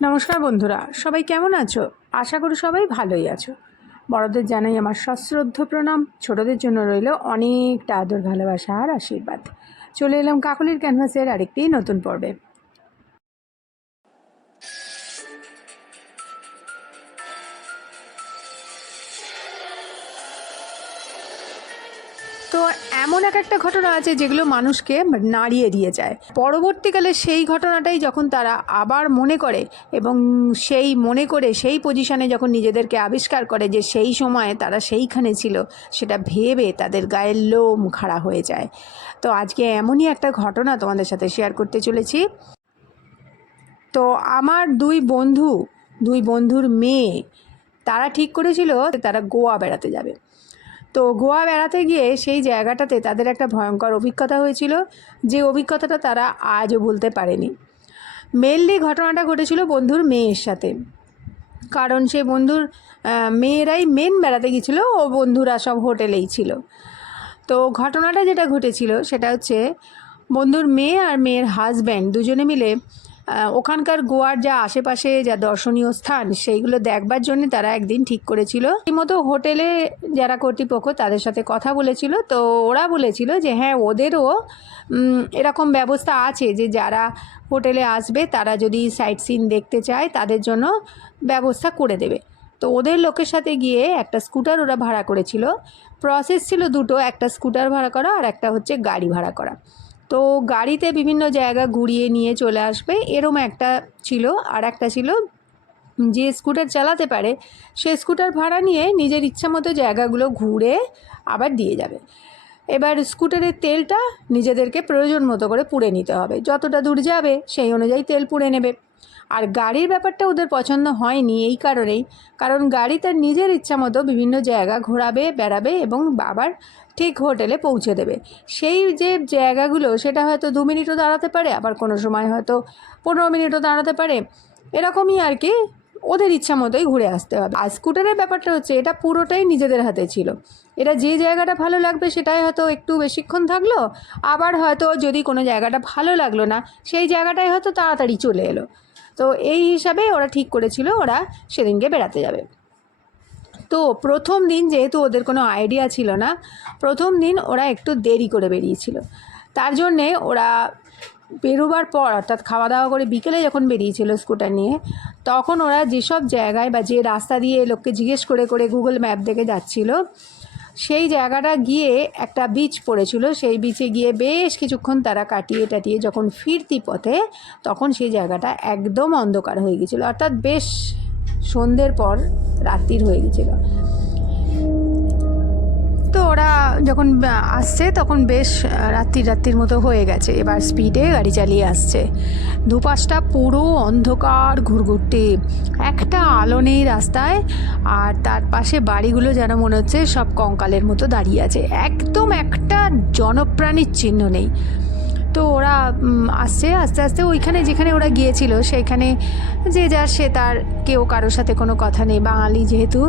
নমস্কার বন্ধুরা, সবাই কেমন আছো? আশা করি সবাই ভালোই আছো। বড়দের জানাই আমার সশ্রদ্ধ প্রণাম। ছোটদের জন্য রইল অনেকটা আদর, ভালোবাসা আর আশীর্বাদ। চলে এলাম কাকলির ক্যানভাসের আরেকটি নতুন পর্বে। তো এমন এক একটা ঘটনা আছে যেগুলো মানুষকে নাড়িয়ে দিয়ে যায়। পরবর্তীকালে সেই ঘটনাটাই যখন তারা আবার মনে করে এবং সেই মনে করে সেই পজিশনে যখন নিজেদেরকে আবিষ্কার করে যে সেই সময় তারা সেইখানে ছিল, সেটা ভেবে তাদের গায়ের লোম খাড়া হয়ে যায়। তো আজকে এমনই একটা ঘটনা তোমাদের সাথে শেয়ার করতে চলেছি। তো আমার দুই বন্ধু, দুই বন্ধুর মেয়ে, তারা ঠিক করেছিল তারা গোয়া বেড়াতে যাবে। তো গোয়া বেড়াতে গিয়ে সেই জায়গাটাতে তাদের একটা ভয়ঙ্কর অভিজ্ঞতা হয়েছিল, যে অভিজ্ঞতাটা তারা আজও ভুলতে পারেনি। মেনলি ঘটনাটা ঘটেছিল বন্ধুর মেয়ের সাথে। কারণ সে বন্ধুর মেয়েরাই মেন বেড়াতে গিয়েছিল, ও বন্ধুরা সব হোটেলেই ছিল। তো ঘটনাটা যেটা ঘটেছিল সেটা হচ্ছে, বন্ধুর মেয়ে আর মেয়ের হাজব্যান্ড দুজনে মিলে ওখানকার গোয়ার যা আশেপাশে যা দর্শনীয় স্থান, সেইগুলো দেখবার জন্য তারা একদিন ঠিক করেছিল। মতো হোটেলে যারা কর্তৃপক্ষ তাদের সাথে কথা বলেছিল। তো ওরা বলেছিল যে হ্যাঁ ওদেরও এরকম ব্যবস্থা আছে যে, যারা হোটেলে আসবে, তারা যদি সাইট সিন দেখতে চায়, তাদের জন্য ব্যবস্থা করে দেবে। তো ওদের লোকের সাথে গিয়ে একটা স্কুটার ওরা ভাড়া করেছিল। প্রসেস ছিল দুটো, একটা স্কুটার ভাড়া করা আর একটা হচ্ছে গাড়ি ভাড়া করা। তো গাড়িতে বিভিন্ন জায়গা ঘুরিয়ে নিয়ে চলে আসবে। এরম একটা ছিল, আর একটা ছিল যে স্কুটার চালাতে পারে, সে স্কুটার ভাড়া নিয়ে নিজের ইচ্ছা মতো জায়গাগুলো ঘুরে আবার দিয়ে যাবে। এবার স্কুটারের তেলটা নিজেদেরকে প্রয়োজন মতো করে পুড়ে নিতে হবে। যতটা দূর যাবে, সেই অনুযায়ী তেল পুড়ে নেবে। আর গাড়ির ব্যাপারটা ওদের পছন্দ হয়নি এই কারণেই। কারণ গাড়ি তার নিজের ইচ্ছা মতো বিভিন্ন জায়গা ঘোরাবে, বেড়াবে এবং আবার ঠিক হোটেলে পৌঁছে দেবে। সেই যে জায়গাগুলো, সেটা হয়তো দু মিনিটও দাঁড়াতে পারে, আবার কোনো সময় হয়তো পনেরো মিনিটও দাঁড়াতে পারে। এরকমই আর কি ওদের ইচ্ছা মতোই ঘুরে আসতে হবে। আর স্কুটারের ব্যাপারটা হচ্ছে, এটা পুরোটাই নিজেদের হাতে ছিল। এটা যে জায়গাটা ভালো লাগবে, সেটাই হয়তো একটু বেশিক্ষণ থাকল, আবার হয়তো যদি কোনো জায়গাটা ভালো লাগল না, সেই জায়গাটাই হয়তো তাড়াতাড়ি চলে এলো। তো এই হিসাবে ওরা ঠিক করেছিল, ওরা সেদিনকে বেড়াতে যাবে। তো প্রথম দিন যেহেতু ওদের কোনো আইডিয়া ছিল না, প্রথম দিন ওরা একটু দেরি করে বেরিয়েছিল। তার জন্যে ওরা বেরোবার পর, অর্থাৎ খাওয়া দাওয়া করে বিকেলে যখন বেরিয়েছিল স্কুটার নিয়ে, তখন ওরা যেসব জায়গায় বা যে রাস্তা দিয়ে লোককে জিজ্ঞেস করে করে গুগল ম্যাপ দেখে যাচ্ছিল সেই জায়গাটা গিয়ে একটা বিচ পড়েছিল। সেই বিচে গিয়ে বেশ কিছুক্ষণ তারা কাটিয়ে টাটিয়ে যখন ফিরতি পথে, তখন সেই জায়গাটা একদম অন্ধকার হয়ে গেছিল। অর্থাৎ বেশ সন্ধ্যের পর রাত্রির হয়ে গেছিল। ওরা যখন আসছে তখন বেশ রাত্রি রাত্রির মতো হয়ে গেছে। এবার স্পিডে গাড়ি চালিয়ে আসছে। দুপাশটা পুরো অন্ধকার, ঘুরঘুরটে। একটা আলো নেই রাস্তায়, আর তার পাশে বাড়িগুলো যেন মনে হচ্ছে সব কঙ্কালের মতো দাঁড়িয়ে আছে। একদম একটা জনপ্রাণীর চিহ্ন নেই। তো ওরা আসছে, আস্তে আস্তে ওইখানে যেখানে ওরা গিয়েছিল সেইখানে যে যার সে তার কেউ কারোর সাথে কোনো কথা নেই। বাঙালি যেহেতু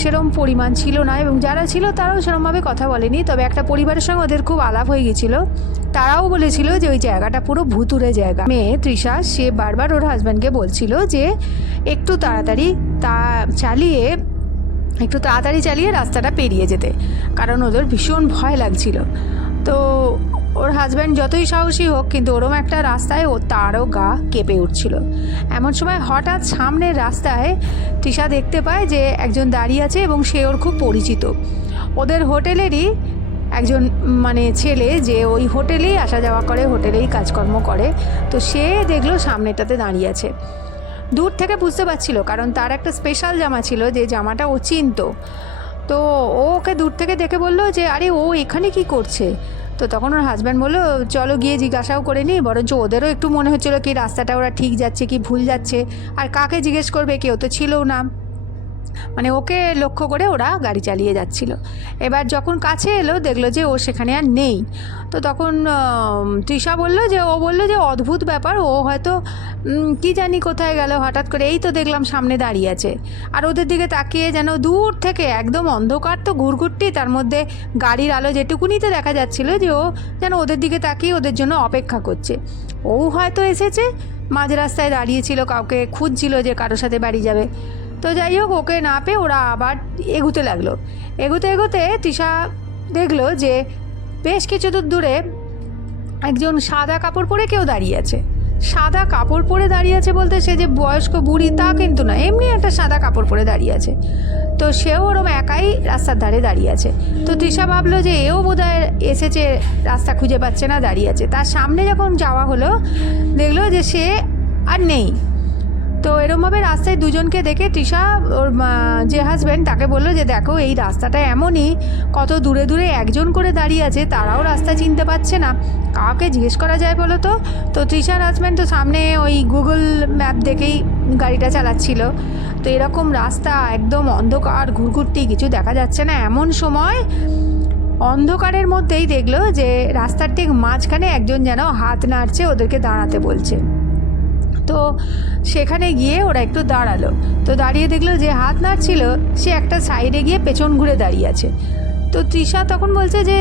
সেরম পরিমাণ ছিল না এবং যারা ছিল তারাও সেরমভাবে কথা বলেনি। তবে একটা পরিবারের সঙ্গে ওদের খুব আলাপ হয়ে গেছিল তারাও বলেছিল যে ওই জায়গাটা পুরো ভুতুরে জায়গা। মেয়ে তৃষা, সে বারবার ওর হাজব্যান্ডকে বলছিল যে একটু তাড়াতাড়ি তা চালিয়ে, একটু তাড়াতাড়ি চালিয়ে রাস্তাটা পেরিয়ে যেতে। কারণ ওদের ভীষণ ভয় লাগছিল। তো ওর হাজব্যান্ড যতই সাহসী হোক, কিন্তু ওরম একটা রাস্তায় ও তারও গা কেঁপে উঠছিল। এমন সময় হঠাৎ সামনের রাস্তায় তৃষা দেখতে পায় যে একজন দাঁড়িয়ে আছে এবং সে ওর খুব পরিচিত। ওদের হোটেলেরই একজন মানে ছেলে যে ওই হোটেলেই আসা যাওয়া করে, হোটেলেই কাজকর্ম করে। তো সে দেখল সামনেটাতে দাঁড়িয়ে আছে। দূর থেকে বুঝতে পারছিল, কারণ তার একটা স্পেশাল জামা ছিল যে জামাটা ও চিনতো। তো ও ওকে দূর থেকে দেখে বলল যে, আরে, ও এখানে কি করছে? তো তখন ওর হাজব্যান্ড বলল, চলো গিয়ে জিজ্ঞাসাও করে নিই বরঞ্চ ওদেরও একটু মনে হচ্ছিল কি রাস্তাটা ওরা ঠিক যাচ্ছে, কি ভুল যাচ্ছে। আর কাকে জিজ্ঞেস করবে? কেউ তো ছিলও না। মানে ওকে লক্ষ্য করে ওরা গাড়ি চালিয়ে যাচ্ছিল। এবার যখন কাছে এলো, দেখল যে ও সেখানে আর নেই। তো তখন তৃষা বলল যে, ও বলল যে, অদ্ভুত ব্যাপার, ও হয়তো কি জানি কোথায় গেল, হঠাৎ করে এই তো দেখলাম সামনে দাঁড়িয়ে আছে। আর ওদের দিকে তাকিয়ে যেন দূর থেকে একদম অন্ধকার তো ঘুরঘুরটি, তার মধ্যে গাড়ির আলো যেটুকুনিতে দেখা যাচ্ছিল যে, ও যেন ওদের দিকে তাকিয়ে ওদের জন্য অপেক্ষা করছে। ও হয়তো এসেছে, মাঝ রাস্তায় দাঁড়িয়েছিল কাউকে খুঁজছিল যে কারোর সাথে বাড়ি যাবে। তো যাই হোক, ওকে না পেয়ে ওরা আবার এগুতে লাগল। এগুতে এগোতে তৃষা দেখল যে বেশ কিছু দূর দূরে একজন সাদা কাপড় পরে কেউ দাঁড়িয়ে আছে। সাদা কাপড় পরে দাঁড়িয়ে আছে বলতে সে যে বয়স্ক বুড়ি তা কিন্তু না, এমনি একটা সাদা কাপড় পরে দাঁড়িয়ে আছে। তো সেও ওরম একাই রাস্তার ধারে দাঁড়িয়ে আছে। তো তৃষা ভাবলো যে এও বোধহয় এসেছে, রাস্তা খুঁজে পাচ্ছে না, দাঁড়িয়ে আছে। তার সামনে যখন যাওয়া হলো, দেখল যে সে আর নেই। তো এরমভাবে রাস্তায় দুজনকে দেখে তৃষা, ওর যে হাজব্যান্ড তাকে বলল যে, দেখো, এই রাস্তাটা এমনই, কত দূরে দূরে একজন করে দাঁড়িয়ে আছে, তারাও রাস্তা চিনতে পারছে না। কাউকে জিজ্ঞেস করা যায় বলো তো? তো তৃষার হাজব্যান্ড তো সামনে ওই গুগল ম্যাপ দেখেই গাড়িটা চালাচ্ছিল। তো এরকম রাস্তা একদম অন্ধকার ঘুরঘুরটি কিছু দেখা যাচ্ছে না। এমন সময় অন্ধকারের মধ্যেই দেখল যে, রাস্তার ঠিক মাঝখানে একজন যেন হাত নাড়ছে, ওদেরকে দাঁড়াতে বলছে। তো সেখানে গিয়ে ওরা একটু দাঁড়াল। তো দাঁড়িয়ে দেখল যে হাত নাড়ছিল, সে একটা সাইডে গিয়ে পেছন ঘুরে দাঁড়িয়ে আছে। তো তৃষা তখন বলছে যে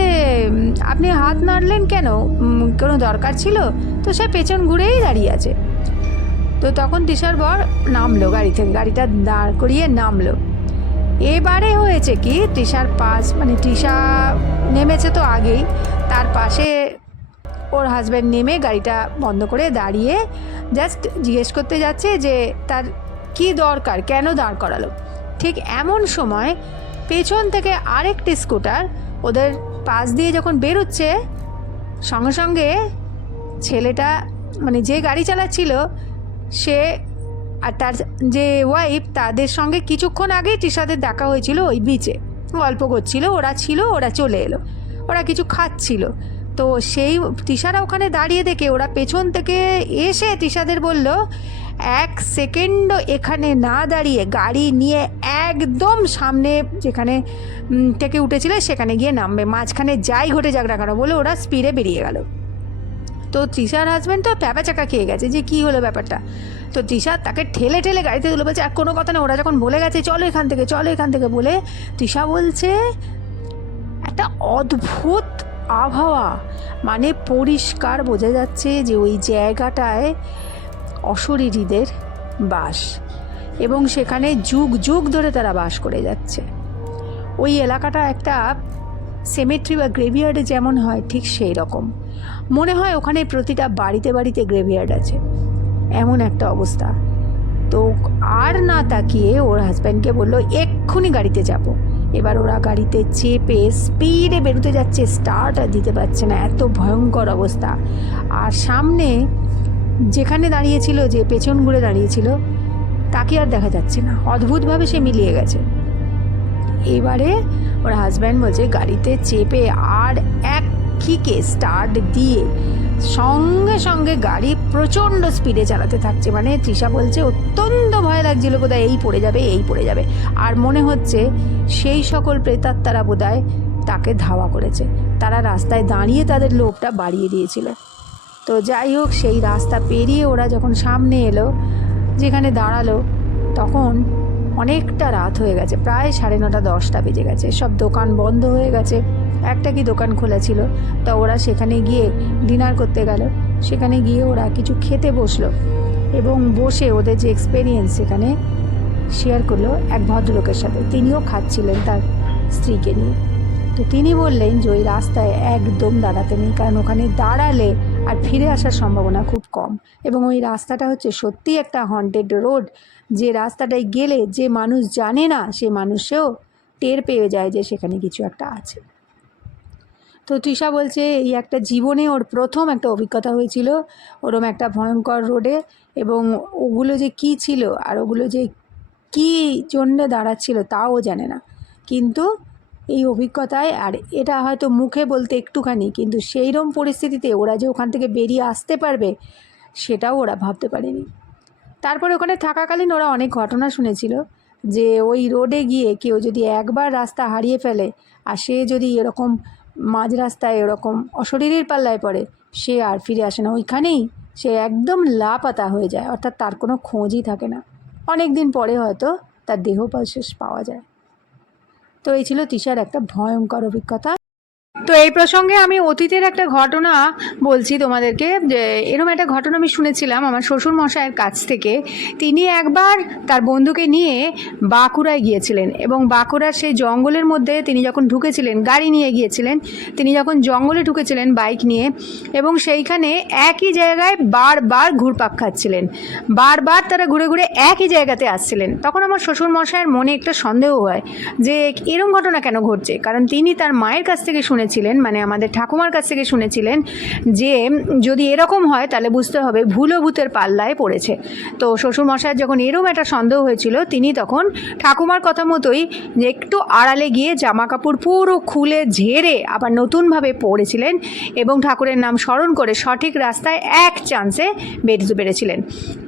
আপনি হাত নাড়লেন কেন? কোনো দরকার ছিল? তো সে পেছন ঘুরেই দাঁড়িয়ে আছে। তো তখন তৃষার বর নামলো গাড়ি থেকে, গাড়িটা দাঁড় করিয়ে নামলো। এবারে হয়েছে কি, তৃষার পাশ মানে তৃষা নেমেছে তো আগেই, তার পাশে ওর হাজব্যান্ড নেমে গাড়িটা বন্ধ করে দাঁড়িয়ে জাস্ট জিজ্ঞেস করতে যাচ্ছে যে, তার কি দরকার? কেন দাঁড় করালো? ঠিক এমন সময় পেছন থেকে আরেকটি স্কুটার ওদের পাশ দিয়ে যখন বেরোচ্ছে, সঙ্গে সঙ্গে ছেলেটা মানে যে গাড়ি চালাচ্ছিল, সে আর তার যে ওয়াইফ তাদের সঙ্গে কিছুক্ষণ আগেই তৃষাদের দেখা হয়েছিল ওই বিচে গল্প করছিল, ওরা ছিল, ওরা চলে এলো। ওরা কিছু খাচ্ছিল। তো সেই তৃষারা ওখানে দাঁড়িয়ে দেখে ওরা পেছন থেকে এসে তৃষাদের বলল, এক সেকেন্ডও এখানে না দাঁড়িয়ে গাড়ি নিয়ে একদম সামনে যেখানে থেকে উঠেছিল সেখানে গিয়ে নামবে। মাঝখানে যাই ঘটে যাক না কেন? বলে ওরা স্পিডে বেরিয়ে গেল। তো তৃষার হাজব্যান্ড তো প্যাপা চাকা খেয়ে গেছে যে কী হলো ব্যাপারটা? তো তৃষা তাকে ঠেলে ঠেলে গাড়িতে তুলে বলছে, আর কোনো কথা না। ওরা যখন বলে গেছে, চলো এখান থেকে, চলো এখান থেকে, বলে তৃষা বলছে, একটা অদ্ভুত আবহাওয়া মানে পরিষ্কার বোঝা যাচ্ছে যে ওই জায়গাটায় অশরীরীদের বাস এবং সেখানে যুগ যুগ ধরে তারা বাস করে যাচ্ছে। ওই এলাকাটা একটা সেমেট্রি বা গ্রেভিয়ার্ডে যেমন হয়, ঠিক সেই রকম মনে হয় ওখানে প্রতিটা বাড়িতে বাড়িতে গ্রেভিয়ার্ড আছে। এমন একটা অবস্থা। তো আর না তাকিয়ে ওর হাজব্যান্ডকে বলল, এক্ষুনি গাড়িতে যাব। এবার ওরা গাড়িতে চেপে স্পিডে বেরোতে যাচ্ছে স্টার্ট আর দিতে পারছে না, এত ভয়ঙ্কর অবস্থা। আর সামনে যেখানে দাঁড়িয়েছিল, যে পেছন ঘুরে দাঁড়িয়েছিল, তাকে আর দেখা যাচ্ছে না। অদ্ভুতভাবে সে মিলিয়ে গেছে। এবারে ওর হাজব্যান্ড বলছে, গাড়িতে চেপে আর এক কিকে স্টার্ট দিয়ে সঙ্গে সঙ্গে গাড়ি প্রচণ্ড স্পিডে চালাতে থাকছে। মানে তৃষা বলছে, অত্যন্ত ভয় লাগছিল বোধহয়, এই পড়ে যাবে, এই পড়ে যাবে। আর মনে হচ্ছে সেই সকল প্রেতাত্মারা বোধহয় তাকে ধাওয়া করেছে। তারা রাস্তায় দাঁড়িয়ে তাদের লোভটা বাড়িয়ে দিয়েছিল। তো যাই হোক, সেই রাস্তা পেরিয়ে ওরা যখন সামনে এলো, যেখানে দাঁড়াল, তখন অনেকটা রাত হয়ে গেছে, প্রায় সাড়ে নটা দশটা বেজে গেছে। সব দোকান বন্ধ হয়ে গেছে। একটা কি দোকান খোলা ছিল তা ওরা সেখানে গিয়ে ডিনার করতে গেল। সেখানে গিয়ে ওরা কিছু খেতে বসল এবং বসে ওদের যে এক্সপেরিয়েন্স সেখানে শেয়ার করল এক ভদ্রলোকের সাথে। তিনিও খাচ্ছিলেন তার স্ত্রীকে নিয়ে। তো তিনি বললেন যে, ওই রাস্তায় একদম দাঁড়াতে নেই, কারণ ওখানে দাঁড়ালে আর ফিরে আসার সম্ভাবনা খুব কম। এবং ওই রাস্তাটা হচ্ছে সত্যি একটা হন্টেড রোড যে রাস্তাটায় গেলে যে মানুষ জানে না, সে মানুষেও টের পেয়ে যায় যে সেখানে কিছু একটা আছে। তো তৃষা বলছে, এই একটা জীবনে ওর প্রথম একটা অভিজ্ঞতা হয়েছিল ওরম একটা ভয়ঙ্কর রোডে এবং ওগুলো যে কী ছিল আর ওগুলো যে কী জন্যে দাঁড়াচ্ছিল তাও জানে না। কিন্তু এই অভিজ্ঞতায় আর এটা হয়তো মুখে বলতে একটুখানি, কিন্তু সেইরম পরিস্থিতিতে ওরা যে ওখান থেকে বেরিয়ে আসতে পারবে, সেটাও ওরা ভাবতে পারেনি। তারপরে ওখানে থাকাকালীন ওরা অনেক ঘটনা শুনেছিল যে ওই রোডে গিয়ে কেউ যদি একবার রাস্তা হারিয়ে ফেলে আর সে যদি এরকম মাঝ রাস্তায় এরকম অশরীরের পাল্লায় পড়ে, সে আর ফিরে আসে না। ওইখানেই সে একদম লাপাতা হয়ে যায়, অর্থাৎ তার কোনো খোঁজই থাকে না। অনেক দিন পরে হয়তো তার দেহবশেষ পাওয়া যায়। তো এই ছিল তিশার একটা ভয়ঙ্কর অভিজ্ঞতা। তো এই প্রসঙ্গে আমি অতীতের একটা ঘটনা বলছি তোমাদেরকে, যে এরকম একটা ঘটনা আমি শুনেছিলাম আমার শ্বশুর মশাইয়ের কাছ থেকে। তিনি একবার তার বন্ধুকে নিয়ে বাঁকুড়ায় গিয়েছিলেন এবং বাঁকুড়ার সেই জঙ্গলের মধ্যে তিনি যখন ঢুকেছিলেন, গাড়ি নিয়ে গিয়েছিলেন, তিনি যখন জঙ্গলে ঢুকেছিলেন বাইক নিয়ে এবং সেইখানে একই জায়গায় বারবার ঘুরপাক খাচ্ছিলেন। বারবার তারা ঘুরে ঘুরে একই জায়গাতে আসছিলেন। তখন আমার শ্বশুর মশাইয়ের মনে একটা সন্দেহ হয় যে এরম ঘটনা কেন ঘটছে? কারণ তিনি তার মায়ের কাছ থেকে শুনেছিলেন মানে আমাদের ঠাকুমার কাছ থেকে শুনেছিলেন যে যদি এরকম হয় তাহলে বুঝতে হবে ভুলো ভূতের পাল্লায় পড়েছে। তো শ্বশুরমশাইয়ের যখন এরম একটা সন্দেহ হয়েছিল তিনি তখন ঠাকুমার কথা মতোই একটু আড়ালে গিয়ে জামা কাপড় পুরো খুলে ঝেড়ে আবার নতুনভাবে পড়েছিলেন এবং ঠাকুরের নাম স্মরণ করে সঠিক রাস্তায় এক চান্সে বেরোতে পেরেছিলেন।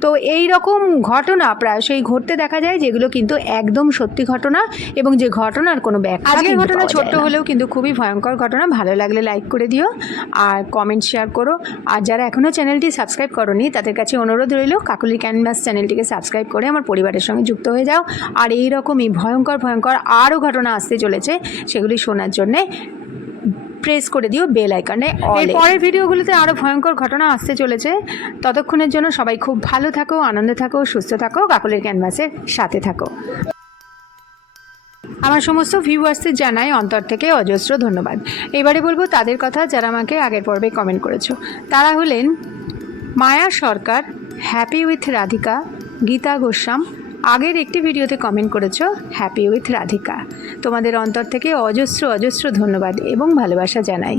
তো এই রকম ঘটনা প্রায়শই ঘটতে দেখা যায় যেগুলো কিন্তু একদম সত্যি ঘটনা এবং যে ঘটনার কোনো ব্যাখ্যা আজকের ঘটনা ছোট্ট হলেও কিন্তু খুবই ভয়ঙ্কর ঘটনা, ভালো লাগলে লাইক করে দিও আর কমেন্ট শেয়ার করো। আর যারা এখনও চ্যানেলটি সাবস্ক্রাইব করনি, তাদের কাছে অনুরোধ রইল, কাকুলি ক্যানভাস চ্যানেলটিকে সাবস্ক্রাইব করে আমার পরিবারের সঙ্গে যুক্ত হয়ে যাও। আর এই রকমই ভয়ঙ্কর ভয়ঙ্কর আরও ঘটনা আসতে চলেছে, সেগুলি শোনার জন্যে প্রেস করে দিও বেল আইকনে পরের ভিডিওগুলোতে আরও ভয়ঙ্কর ঘটনা আসতে চলেছে। ততক্ষণের জন্য সবাই খুব ভালো থাকো, আনন্দে থাকো, সুস্থ থাকো, কাকুলির ক্যানভাসের সাথে থাকো। আমার সমস্ত ভিউয়ার্সদের জানাই অন্তর থেকে অজস্র ধন্যবাদ। এবারে বলব তাদের কথা যারা আমাকে আগের পর্বে কমেন্ট করেছ। তারা হলেন মায়া সরকার হ্যাপি উইথ রাধিকা, গীতা গোস্বাম। আগের একটি ভিডিওতে কমেন্ট করেছ হ্যাপি উইথ রাধিকা। তোমাদের অন্তর থেকে অজস্র অজস্র ধন্যবাদ এবং ভালোবাসা জানাই।